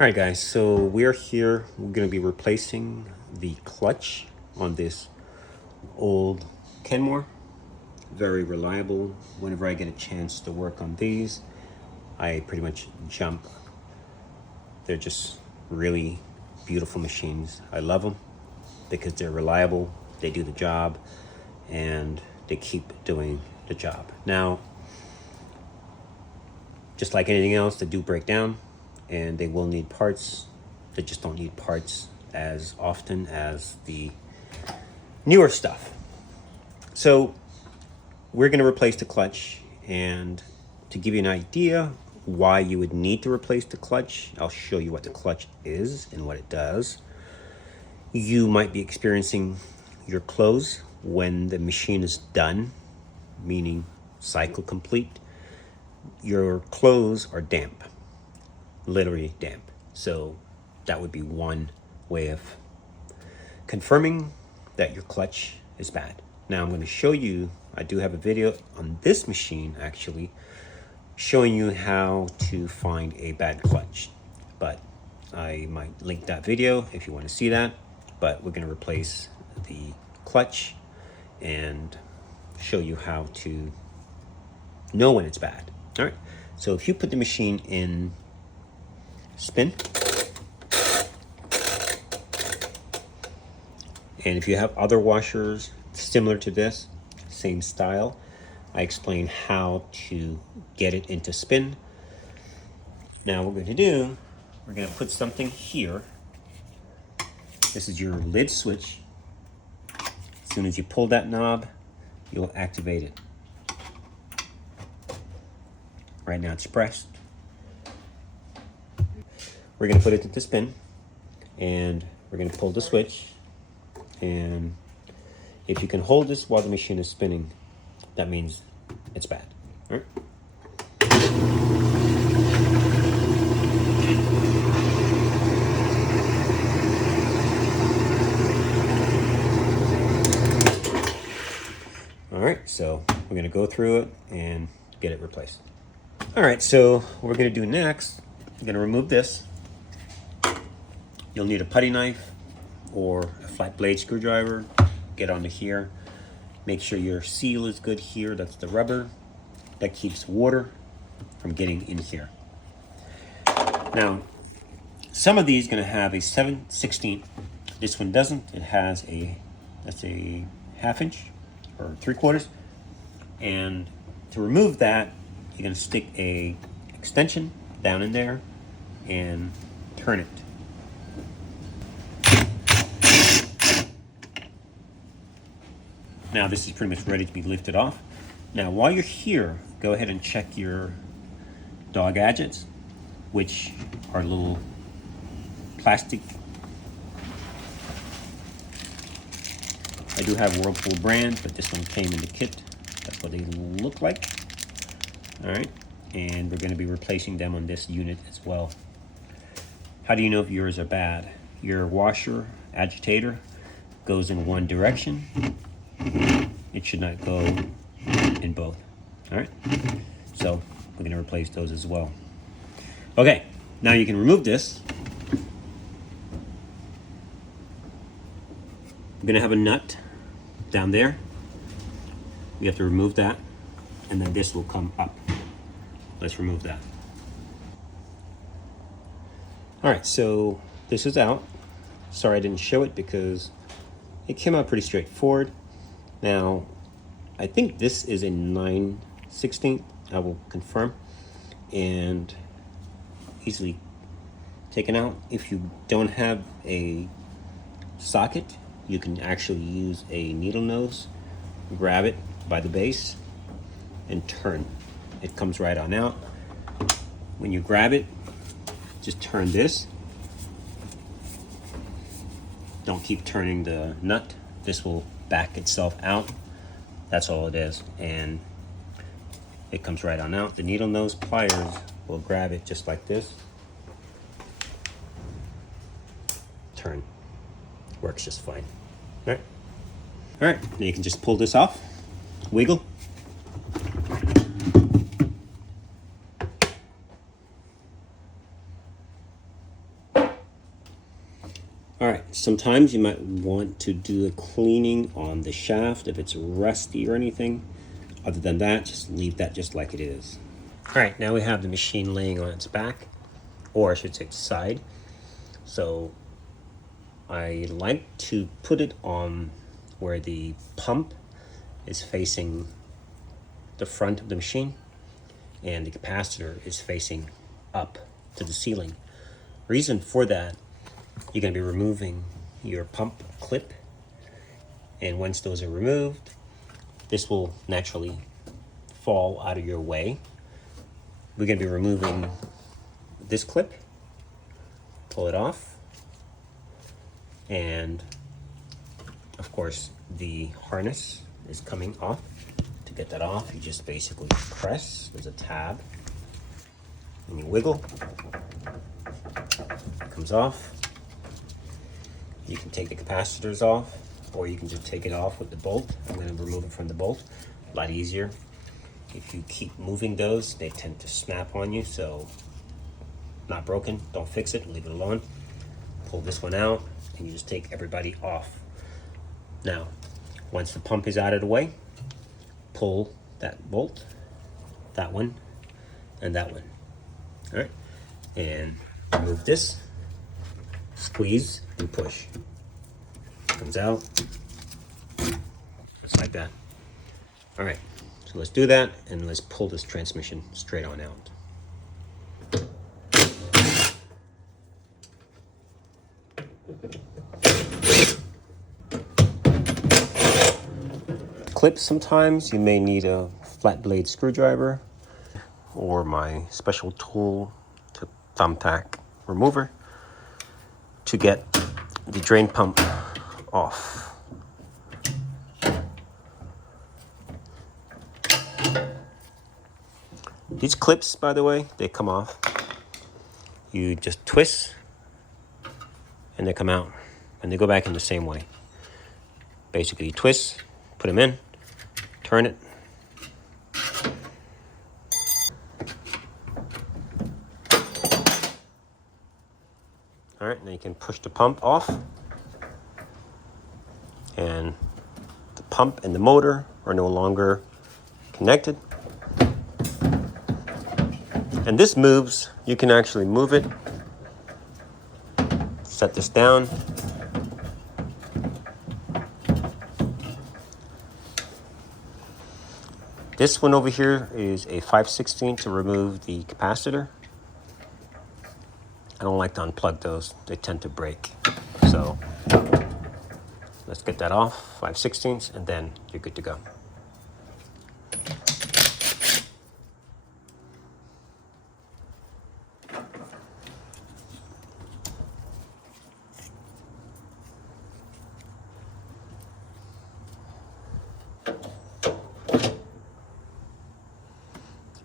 All right, guys, so we're here. We're going to be replacing the clutch on this old Kenmore. Very reliable. Whenever I get a chance to work on these, I pretty much jump. They're just really beautiful machines. I love them because they're reliable, they do the job, and they keep doing the job. Now, just like anything else, they do break down and they will need parts. They just don't need parts as often as the newer stuff. So we're going to replace the clutch, and to give you an idea why you would need to replace the clutch, I'll show you what the clutch is and what it does. You might be experiencing your clothes when the machine is done, meaning cycle complete. Your clothes are damp, literally damp. So that would be one way of confirming that your clutch is bad. Now I'm going to show you, I do have a video on this machine actually showing you how to find a bad clutch, but I might link that video if you want to see that. But we're going to replace the clutch and show you how to know when it's bad. All right, so if you put the machine in spin, and if you have other washers similar to this, same style, I explain how to get it into spin. Now what we're going to do, we're going to put something here. This is your lid switch. As soon as you pull that knob, you'll activate it. Right now it's pressed. We're going to put it into spin, and we're going to pull the switch. And if you can hold this while the machine is spinning, that means it's bad. All right. All right, so we're going to go through it and get it replaced. All right, so what we're going to do next, we're going to remove this. You'll need a putty knife or a flat blade screwdriver. Get onto here. Make sure your seal is good here. That's the rubber that keeps water from getting in here. Now, some of these going to have a 7/16. This one doesn't. It has that's a 1/2 inch or 3/4. And to remove that, you're going to stick a extension down in there and turn it. Now this is pretty much ready to be lifted off. Now while you're here, go ahead and check your dog gadgets, which are little plastic. I do have Whirlpool brand, but this one came in the kit. That's what they look like. All right, and we're going to be replacing them on this unit as well. How do you know if yours are bad? Your washer agitator goes in one direction. It should not go in both. All right, so we're going to replace those as well. Okay, now you can remove this. I'm going to have a nut down there. We have to remove that, and then this will come up. Let's remove that. All right, so this is out. Sorry I didn't show it because it came out pretty straightforward. Now, I think this is a 9/16. I will confirm. And easily taken out. If you don't have a socket, you can actually use a needle nose, grab it by the base, and turn. It comes right on out. When you grab it, just turn this. Don't keep turning the nut. This will back itself out. That's all it is, and it comes right on out. The needle nose pliers will grab it just like this. Turn. Works just fine. All right. All right, now you can just pull this off, wiggle. All right, sometimes you might want to do a cleaning on the shaft if it's rusty or anything. Other than that, just leave that just like it is. All right, now we have the machine laying on its back, or I should say its side. So I like to put it on where the pump is facing the front of the machine and the capacitor is facing up to the ceiling. Reason for that, you're going to be removing your pump clip, and once those are removed, this will naturally fall out of your way. We're going to be removing this clip, pull it off, and of course the harness is coming off. To get that off, you just basically press, there's a tab, and you wiggle, it comes off. You can take the capacitors off, or you can just take it off with the bolt. I'm going to remove it from the bolt, a lot easier. If you keep moving those, they tend to snap on you, so not broken, don't fix it, leave it alone. Pull this one out, and you just take everybody off. Now, once the pump is out of the way, pull that bolt, that one, and that one. All right, and remove this, squeeze and push. Comes out, just like that. All right, so let's do that, and let's pull this transmission straight on out. Clips, sometimes you may need a flat blade screwdriver or my special tool to thumbtack remover to get the drain pump off. These clips, by the way, they come off. You just twist and they come out, and they go back in the same way. Basically, you twist, put them in, turn it. All right, now you can push the pump off, and the pump and the motor are no longer connected. And this moves, you can actually move it, set this down. This one over here is a 5/16 to remove the capacitor. I don't like to unplug those, they tend to break. So let's get that off, 5/16, and then you're good to go.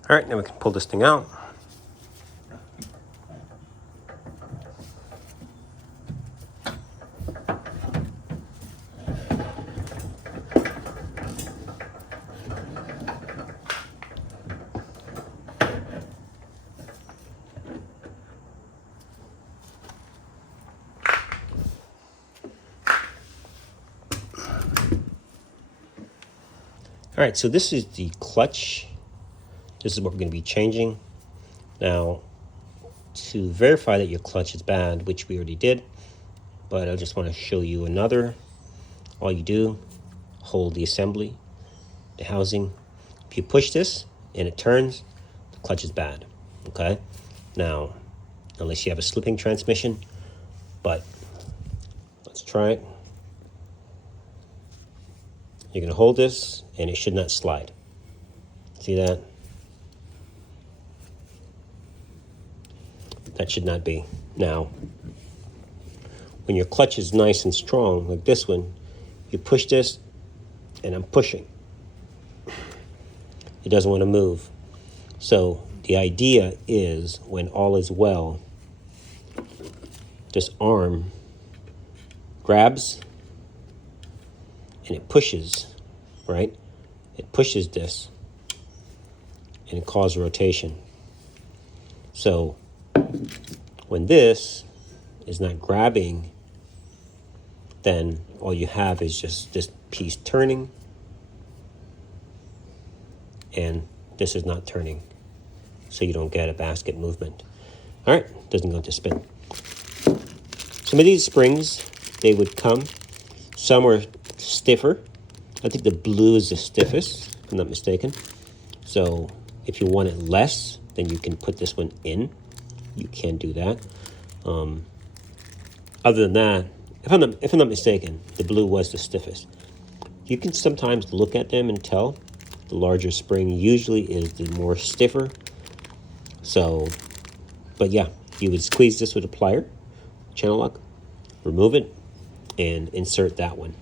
All right, now we can pull this thing out. All right, so this is the clutch. This is what we're going to be changing. Now, to verify that your clutch is bad, which we already did, but I just want to show you another. All you do, hold the assembly, the housing. If you push this and it turns, the clutch is bad, okay? Now, unless you have a slipping transmission, but let's try it. You're going to hold this, and it should not slide. See that? That should not be. Now, when your clutch is nice and strong, like this one, you push this, and I'm pushing. It doesn't want to move. So the idea is, when all is well, this arm grabs and it pushes, right? It pushes this and it causes rotation. So when this is not grabbing then all you have is just this piece turning, and this is not turning, so you don't get a basket movement. All right, doesn't go to spin. Some of these springs, they would come. Some are stiffer. I think the blue is the stiffest, if I'm not mistaken. So if you want it less, then you can put this one in. You can do that. Other than that, if I'm not mistaken, the blue was the stiffest. You can sometimes look at them and tell. The larger spring usually is the more stiffer. So, but yeah, you would squeeze this with a plier, channel lock, remove it, and insert that one.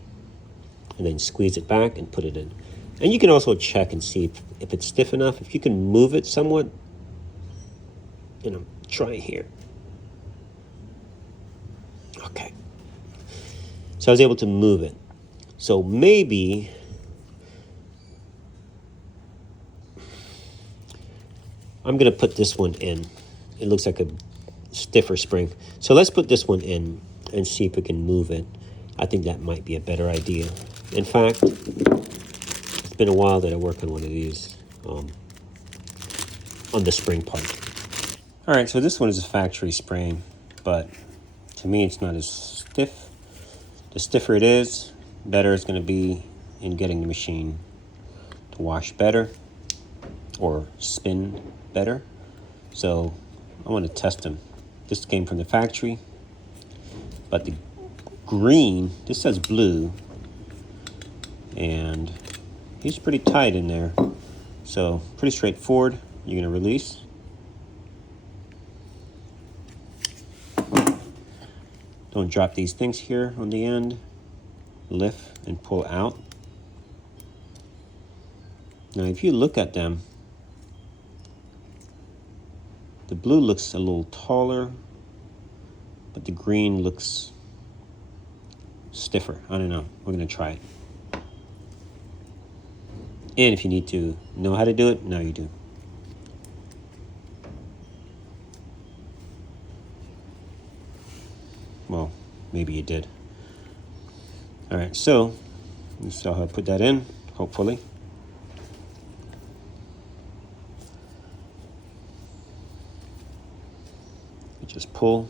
And then squeeze it back and put it in. And you can also check and see if it's stiff enough. If you can move it somewhat, try here. Okay. So I was able to move it. So maybe I'm going to put this one in. It looks like a stiffer spring. So let's put this one in and see if we can move it. I think that might be a better idea. In fact, it's been a while that I worked on one of these on the spring part. All right, so this one is a factory spring, but to me it's not as stiff. The stiffer it is, better it's going to be in getting the machine to wash better or spin better. So I want to test them. This came from the factory, but the green, this says blue, and he's pretty tight in there. So pretty straightforward. You're going to release. Don't drop these things here on the end. Lift and pull out. Now if you look at them, the blue looks a little taller, but the green looks stiffer. I don't know. We're going to try it. And if you need to know how to do it, now you do. Well, maybe you did. All right, so you saw how I put that in, hopefully. You just pull.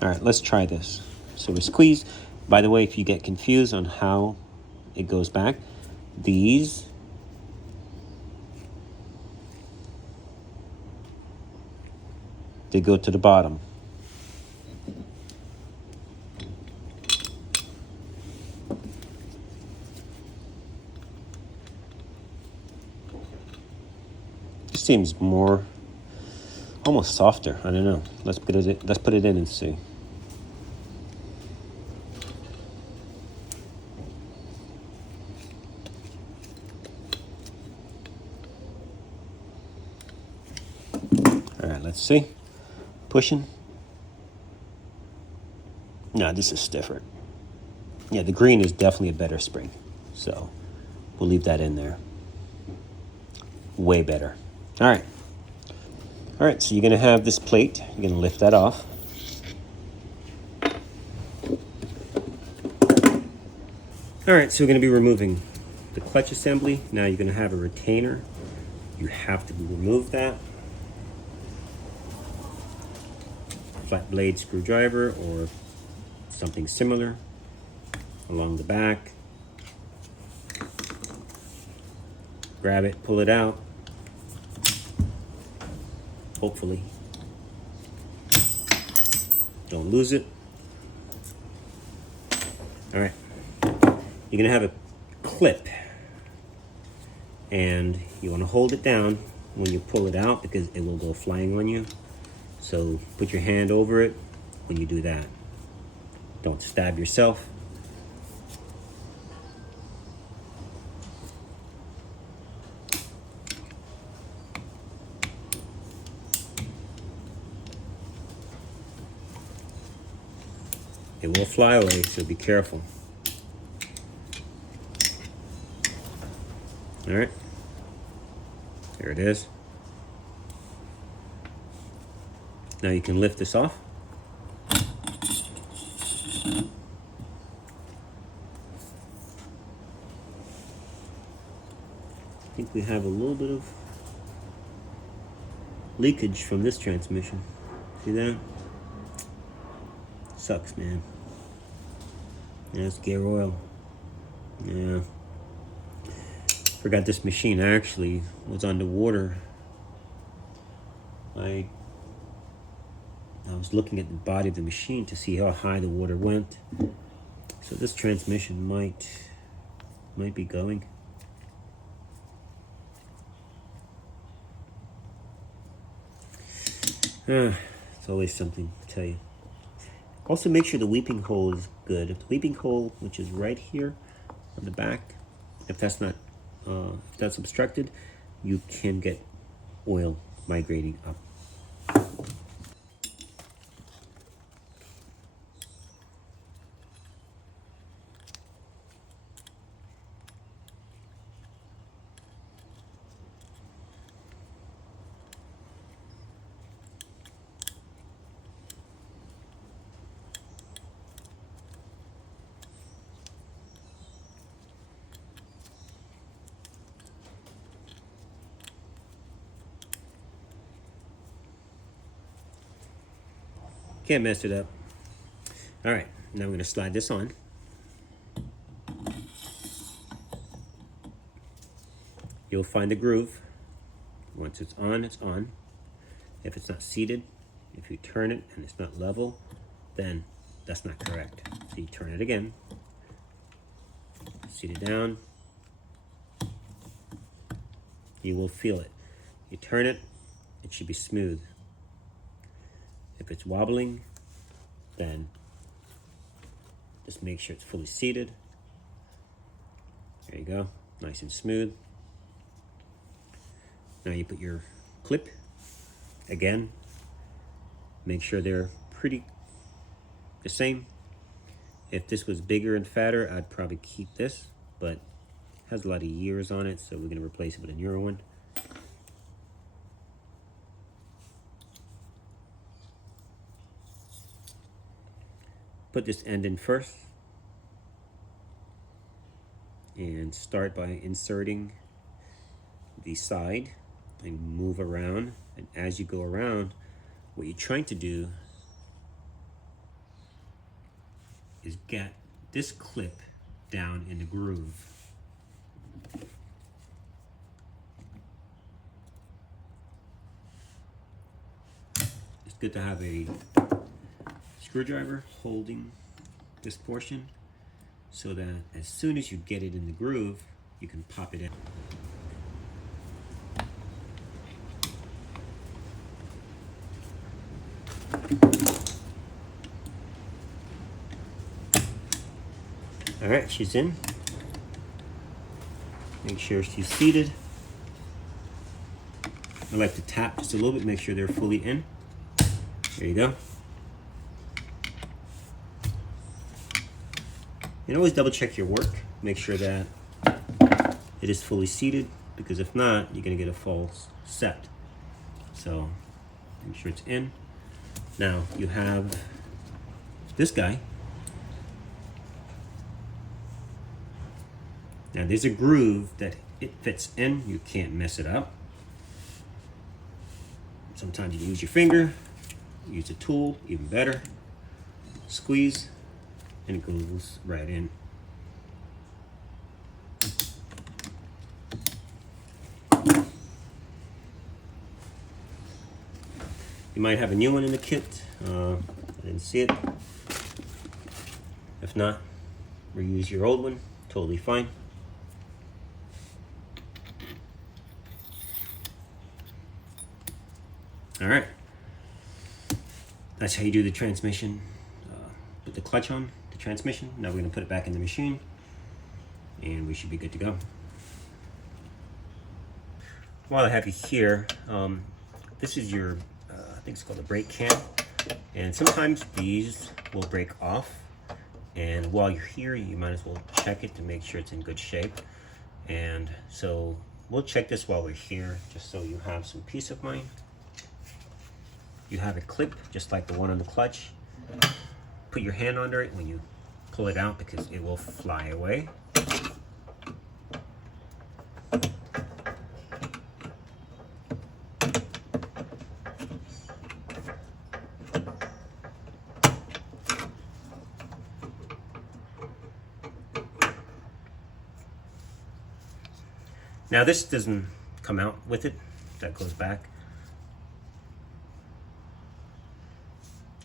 All right, let's try this. So we squeeze. By the way, if you get confused on how it goes back, these they go to the bottom. It seems more, almost softer. I don't know. Let's put it in and see. All right, let's see. Pushing. No, this is stiffer. Yeah, the green is definitely a better spring. So we'll leave that in there. Way better. All right. All right, so you're going to have this plate. You're going to lift that off. All right, so we're going to be removing the clutch assembly. Now you're going to have a retainer. You have to remove that. Flat blade screwdriver or something similar along the back. Grab it, pull it out. Hopefully. Don't lose it. All right. You're gonna have a clip and you want to hold it down when you pull it out because it will go flying on you. So put your hand over it when you do that. Don't stab yourself. It will fly away, so be careful. All right, there it is. Now you can lift this off. I think we have a little bit of leakage from this transmission. See that? Sucks, man. Yeah, it's gear oil. Yeah. Forgot this machine actually was underwater. I was looking at the body of the machine to see how high the water went. So this transmission might be going. It's always something to tell you. Also make sure the weeping hole is good. If the weeping hole, which is right here on the back, if that's obstructed, you can get oil migrating up. Can't mess it up. All right, now I'm going to slide this on. You'll find the groove. Once it's on, it's on. If it's not seated, if you turn it and it's not level, then that's not correct. So you turn it again, seat it down, you will feel it. You turn it, it should be smooth. If it's wobbling, then just make sure it's fully seated. There you go, nice and smooth. Now you put your clip, again, make sure they're pretty the same. If this was bigger and fatter, I'd probably keep this, but it has a lot of years on it, so we're gonna replace it with a newer one. Put this end in first and start by inserting the side and move around. And as you go around, what you're trying to do is get this clip down in the groove. It's good to have a screwdriver holding this portion so that as soon as you get it in the groove, you can pop it in. All right, she's in. Make sure she's seated. I like to tap just a little bit, make sure they're fully in. There you go. And always double check your work. Make sure that it is fully seated, because if not, you're gonna get a false set. So make sure it's in. Now you have this guy. Now there's a groove that it fits in. You can't mess it up. Sometimes you use your finger, use a tool, even better. Squeeze, and it goes right in. You might have a new one in the kit. I didn't see it. If not, reuse your old one. Totally fine. All right. That's how you do the transmission. Put the clutch on the transmission. Now we're going to put it back in the machine, and we should be good to go. While I have you here, this is your, I think it's called a brake cam, and sometimes these will break off. And while you're here, you might as well check it to make sure it's in good shape. And so we'll check this while we're here, just so you have some peace of mind. you have a clip just like the one on the clutch. Put your hand under it when you pull it out because it will fly away. Now this doesn't come out with it, that goes back.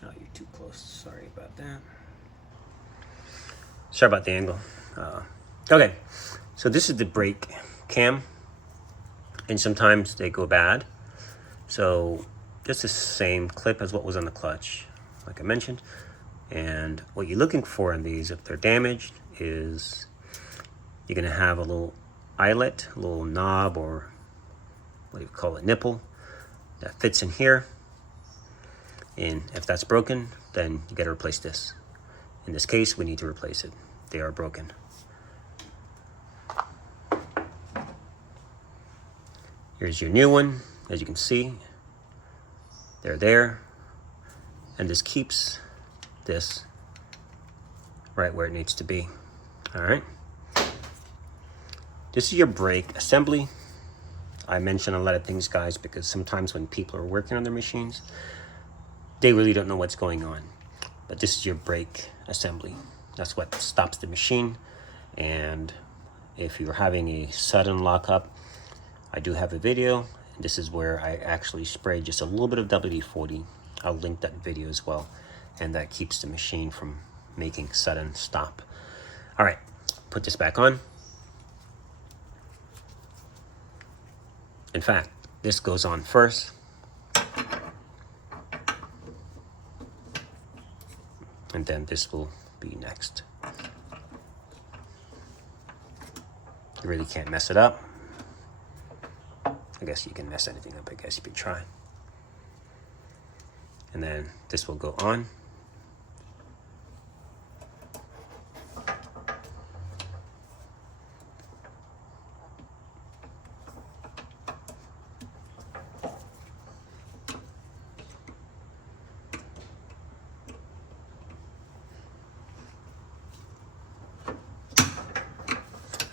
Oh, you're too close, sorry about that. Sorry about the angle. Okay, so this is the brake cam, and sometimes they go bad. So just the same clip as what was on the clutch, like I mentioned. And what you're looking for in these, if they're damaged, is you're gonna have a little eyelet, a little knob, or what do you call it, nipple, that fits in here. And if that's broken, then you gotta replace this. In this case, we need to replace it. They are broken. Here's your new one. As you can see, they're there. And this keeps this right where it needs to be. All right. This is your brake assembly. I mention a lot of things, guys, because sometimes when people are working on their machines, they really don't know what's going on. But this is your brake assembly. That's what stops the machine. And if you're having a sudden lockup, I do have a video. This is where I actually spray just a little bit of WD-40. I'll link that video as well. And that keeps the machine from making sudden stop. All right, put this back on. In fact, this goes on first. And then this will be next. You really can't mess it up. I guess you can mess anything up, I guess, if you try. And then this will go on.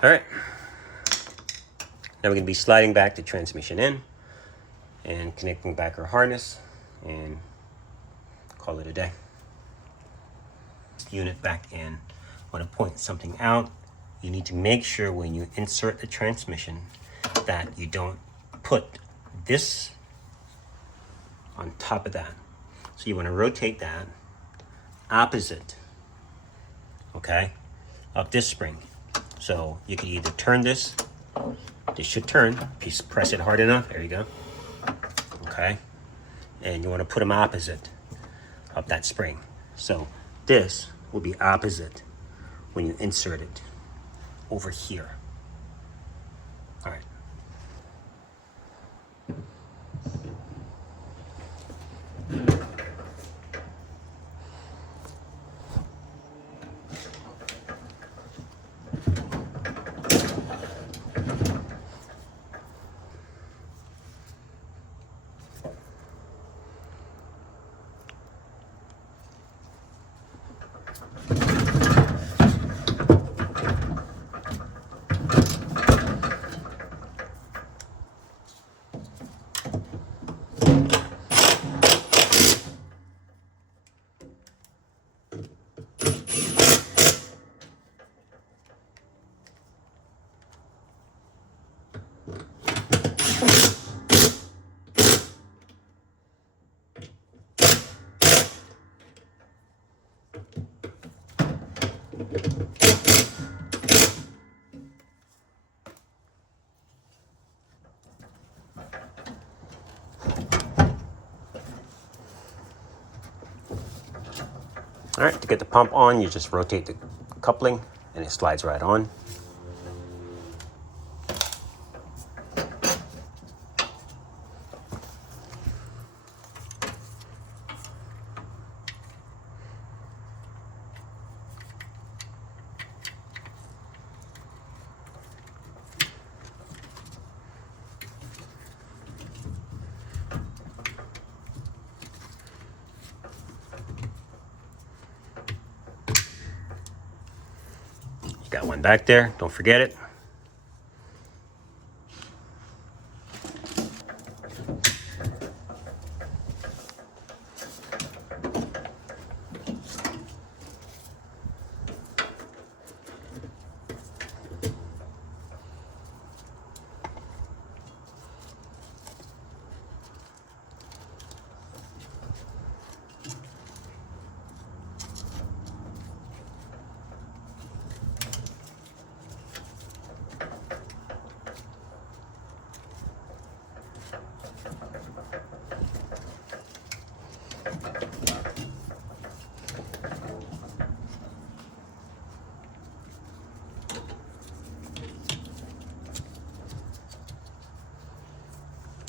All right, now we're going to be sliding back the transmission in and connecting back our harness and call it a day. Unit back in. I want to point something out. You need to make sure when you insert the transmission that you don't put this on top of that. So you want to rotate that opposite, okay, of this spring. So you can either turn this should turn, if you press it hard enough, there you go, okay? And you want to put them opposite of that spring. So this will be opposite when you insert it over here. All right. All right, to get the pump on, you just rotate the coupling and it slides right on. one back there. Don't forget it.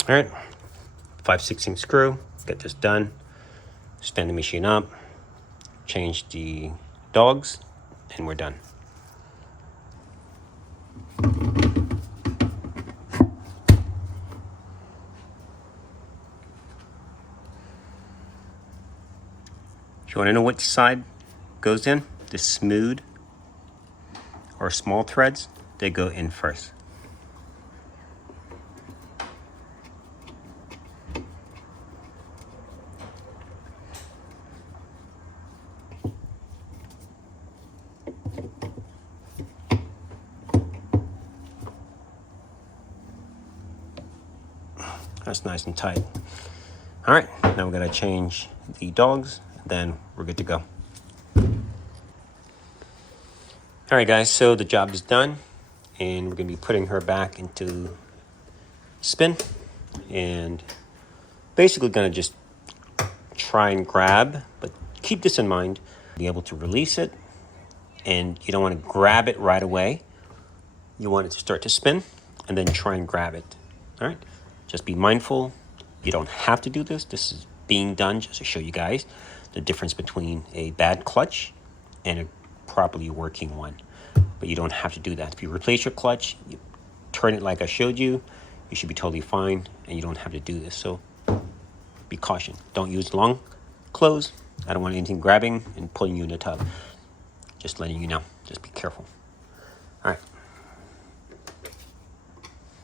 All right, 5/16 screw, get this done. Stand the machine up, change the dogs, and we're done. If you want to know which side goes in, the smooth or small threads, they go in first. That's nice and tight. All right, now we're gonna change the dogs, then we're good to go. All right, guys, so the job is done, and we're gonna be putting her back into spin, and basically gonna just try and grab, but keep this in mind, be able to release it, and you don't wanna grab it right away. You want it to start to spin, and then try and grab it, all right? Just be mindful. You don't have to do this. This is being done just to show you guys the difference between a bad clutch and a properly working one. But you don't have to do that. If you replace your clutch, you turn it like I showed you, you should be totally fine, and you don't have to do this. So be cautious. Don't use long clothes. I don't want anything grabbing and pulling you in the tub. Just letting you know. Just be careful. All right.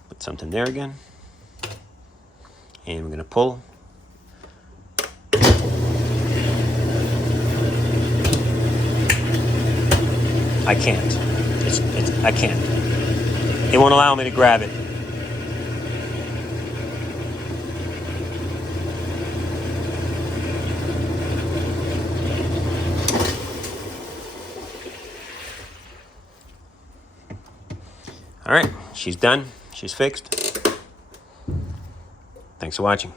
Put something there again. And we're gonna pull. I can't. I can't. It won't allow me to grab it. All right, she's done. She's fixed. Thanks for watching.